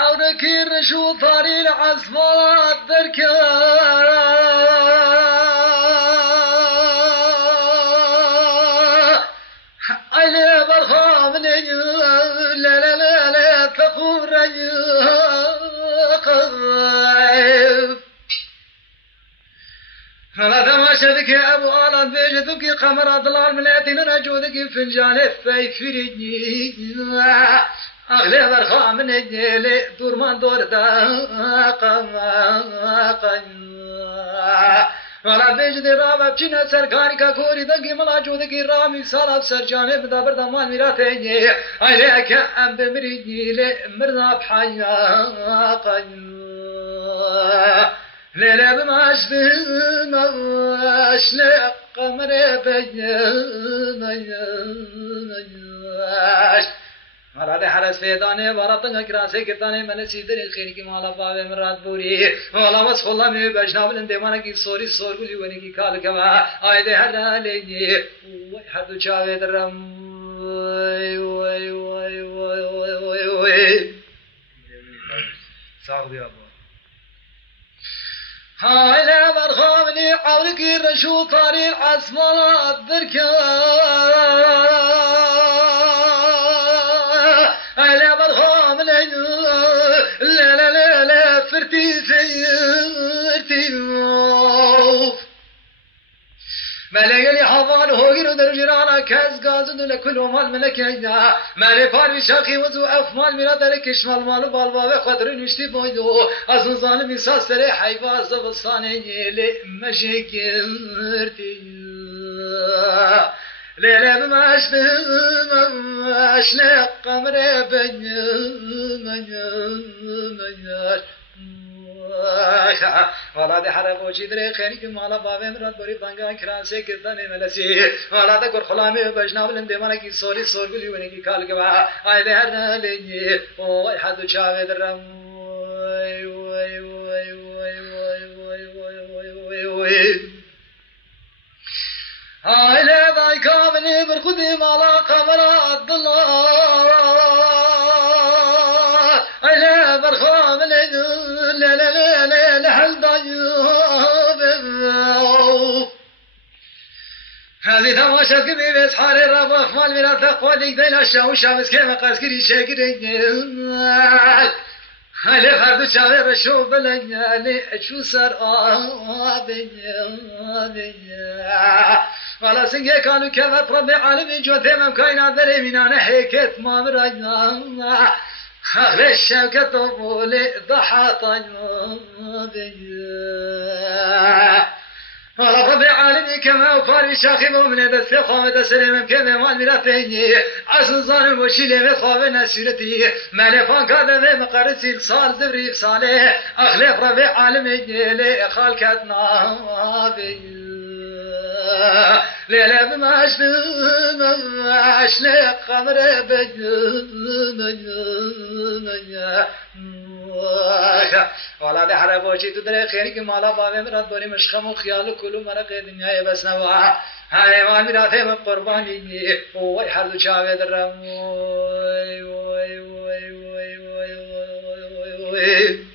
عونك رشو طاري العصفات ذركا علي برخام لا لا لا لا تقول فلا تماشى ذكي أبو آلات بيجدك قمر أضلال ملاتين رجودك فنجان الثيفرني أغلى برخا من الجيل دور من دور داقا ولا بيجد رابع بچنا سرکاری کا کوری دگی ملا جودگی رامی سالاب سرجانه بدا بردمان میراتینی ایلی که ام بمریدی لی مرنا بحیا لیلی بماش بماش لی قمر بیماش مراد حرس فیدانه وارتن کراسه کتانه من سیدر خیر کی مالا باوی مراد بوری مالا وس خلا می بجناب لندمانه کی سوری سورگلی ونی کی کال کما آیده هر لینی وای حدو چاوی درم وای وای وای وای وای وای ساق دیا با های لا برخامنی عورکی رشو طاری العصمات درکا لا لا لا لا فرتي سيرتي ملقلي حضان هوغر ودرجرانا كاز قازن لكل مال ملكينا مالي فاري شاقي وزو افمال مراد لك شمال مال بالبابي خضر نشتي بويدو اصل ظالمي ساسري حيبا زبصاني لي مشيكرتي ليلة بماش بماش قمر بنياش والا ده حرف وشي دري خيري كم مالا بابي مراد بوري بانگا کراسي كرداني ملسي والا ده گر خلامي بجناب لندمانا کی سوري سورگلي وني کی کال كبا آي ده هر لني وي حدو چاوي درم وي وي وي وي وي وي وي وي وي هاي لا باي كامني برخدي مالا قمر عبد الله هاي لا برخام لا لا لا لا لحل ضيوب هذه تماشا كبي بس حاري رابا خمال من التقوى لك دين الشاو شامس كيما قاسكري شاكرين هاي لا فردو شاوي رشو بلنيالي شو سر ولا سنجي كانوا كفت ربي عالمي جو ثمم كاينات ذري من أنا حكيت ما مرجنا أغلى الشوكة طفولي ضحى ولا ربي عالمي كما وفاري شاخبه من هذا الثقة مدى سليم كما مال مراتيني عسل ظالم وشيلي مخابنا سيرتي مالفان كذا في مقارسي صال زبري بصالح أخلف ربي عالمي لي خالكتنا بي ليلة بماش بماش لي قمر ولا ده حرف وشي تدري خيرك مالا بابي مراد بوري مشخم وخيال كل مرق دنيا بس نوا هاي ما مراتي من قرباني وي حرد شاوي درم وي وي وي وي وي وي وي